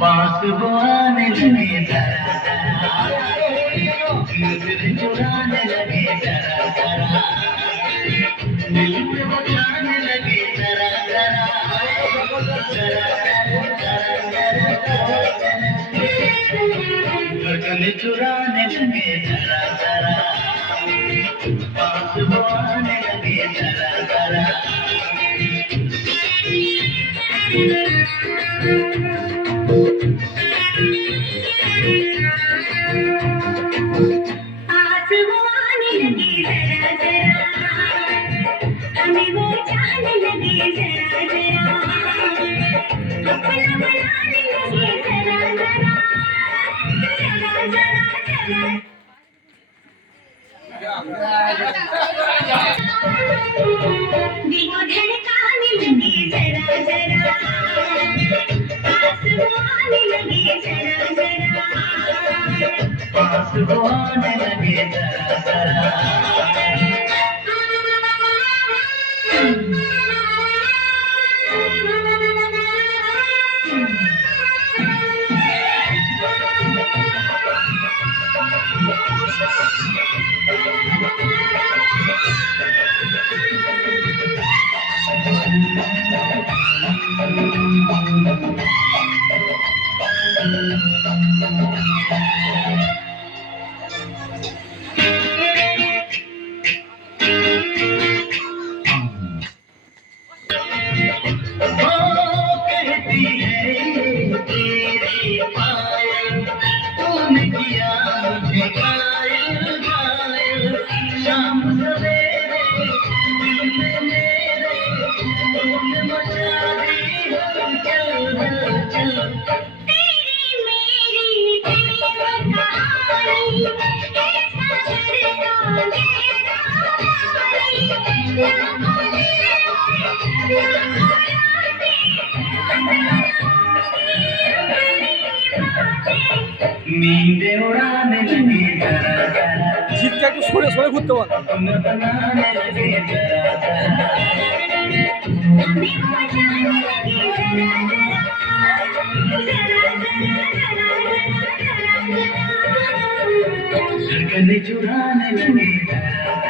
पास वो आने लगे जरा जरा, नजर चुराने लगे जरा जरा, दिल में वो जाने लगे जरा जरा, धड़कन चुराने लगे जरा जरा, पास वो आने लगे जरा जरा। पास वो आने लगे जरा जरा। नींदे उड़ाने लगे जरा जरा, জিতটা একটু সরে সরে ঘুরতে বল। बनाने लगे जरा जरा, धड़कन चुराने लगे जरा